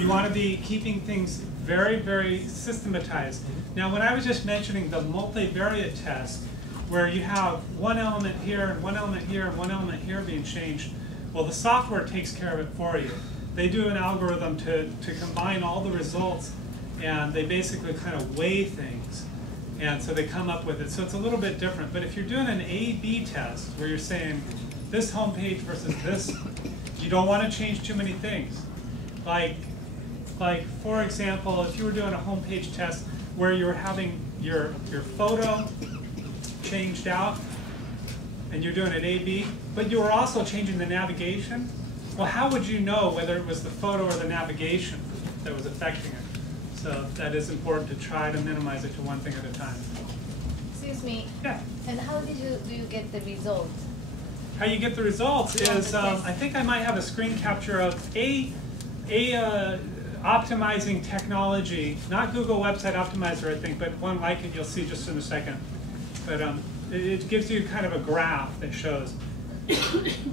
You want to be keeping things very, very systematized. Now, when I was just mentioning the multivariate test, where you have one element here and one element here and one element here being changed, well, the software takes care of it for you. They do an algorithm to combine all the results, and they basically kind of weigh things. And so they come up with it. So it's a little bit different. But if you're doing an A/B test, where you're saying this home page versus this, you don't want to change too many things. Like for example, if you were doing a home page test where you were having your photo changed out, and you're doing an A/B, but you were also changing the navigation, well, how would you know whether it was the photo or the navigation that was affecting it? So that is important to try to minimize it to one thing at a time. Excuse me. Yeah. And how do you get the result? How you get the results is, I think I might have a screen capture of a optimizing technology, not Google Website Optimizer, I think, but one like it you'll see just in a second. But it gives you kind of a graph that shows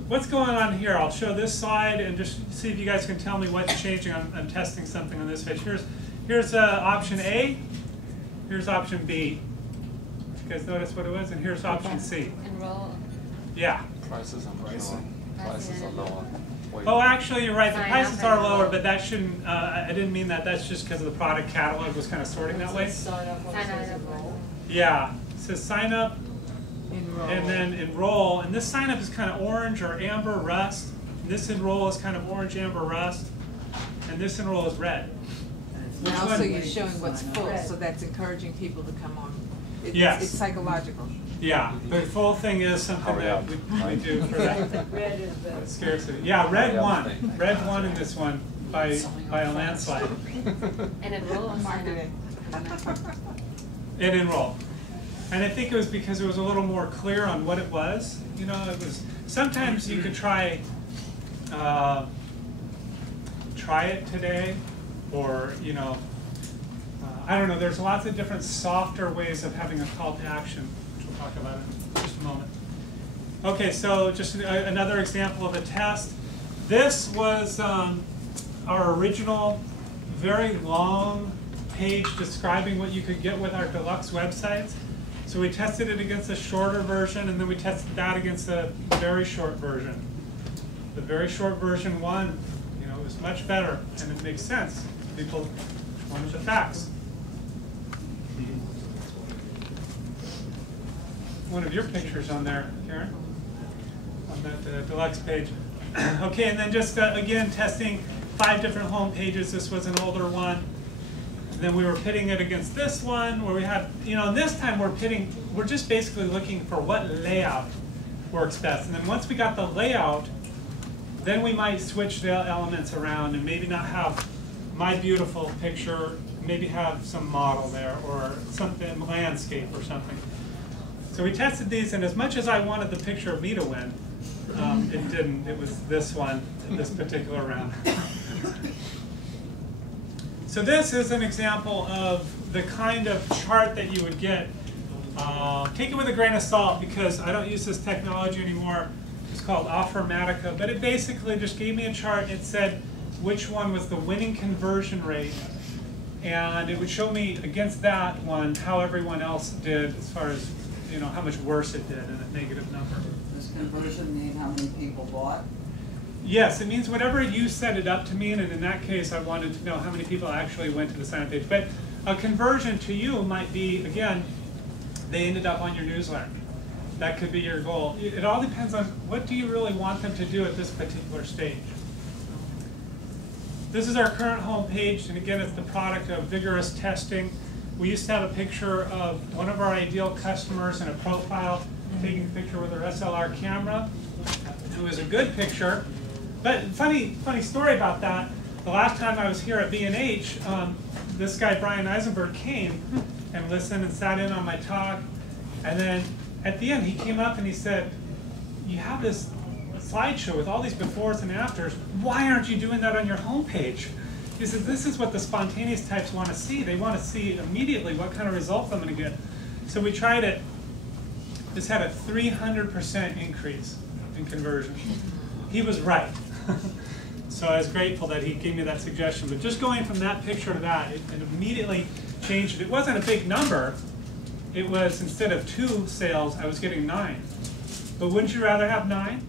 what's going on here. I'll show this slide and just see if you guys can tell me what's changing. I'm testing something on this page. Here's option A. Here's option B. You guys notice what it was? And here's option C. Enroll. Yeah. Prices are lower. Prices are lower. Oh, actually, you're right. The prices are lower, but that shouldn't. I didn't mean that. That's just because of the product catalog was kind of sorting that way. Yeah. It says sign up, and then enroll. And this sign up is kind of orange or amber rust. And this enroll is kind of orange, amber rust. And this enroll is red. And also you're showing what's full, so that's encouraging people to come on. Yes. It's psychological. Yeah, the full thing is something that we do for that. Red is the Scarcity. Yeah, red won. Red won in this one by a landslide. And enroll on Marketing. And enroll. And I think it was because it was a little more clear on what it was. You know, it was sometimes you could try it today, or I don't know. There's lots of different softer ways of having a call to action, which we'll talk about in just a moment. Okay, so just another example of a test. This was our original, very long page describing what you could get with our deluxe websites. So we tested it against a shorter version, and then we tested that against a very short version. The very short version won. It was much better, and it makes sense. People wanted the facts. One of your pictures on there, Karen, on that deluxe page. Okay, and then just again testing 5 different home pages. This was an older one. And then we were pitting it against this one, where we had, and this time we're just basically looking for what layout works best. And then once we got the layout, then we might switch the elements around and maybe not have my beautiful picture, maybe have some model there or something, landscape or something. So we tested these, and as much as I wanted the picture of me to win, it didn't. It was this one, this particular round. So this is an example of the kind of chart that you would get. Take it with a grain of salt, because I don't use this technology anymore. It's called Offermatica, but it basically just gave me a chart. It said which one was the winning conversion rate, and it would show me against that one how everyone else did as far as how much worse it did in a negative number. Does conversion mean how many people bought? Yes, it means whatever you set it up to mean, and in that case I wanted to know how many people actually went to the sign-up page. But a conversion to you might be, again, they ended up on your newsletter. That could be your goal. It all depends on what do you really want them to do at this particular stage. This is our current home page, and again, it's the product of vigorous testing. We used to have a picture of one of our ideal customers in a profile, taking a picture with our SLR camera. It was a good picture, but funny story about that. The last time I was here at B&H, this guy Brian Eisenberg came and listened and sat in on my talk, and then at the end he came up and he said, "You have this slideshow with all these befores and afters. Why aren't you doing that on your homepage?" He says, "This is what the spontaneous types want to see. They want to see immediately what kind of results I'm going to get." So we tried it. This had a 300% increase in conversion. He was right. So I was grateful that he gave me that suggestion. But just going from that picture to that, it immediately changed. It wasn't a big number. It was, instead of 2 sales, I was getting 9. But wouldn't you rather have 9?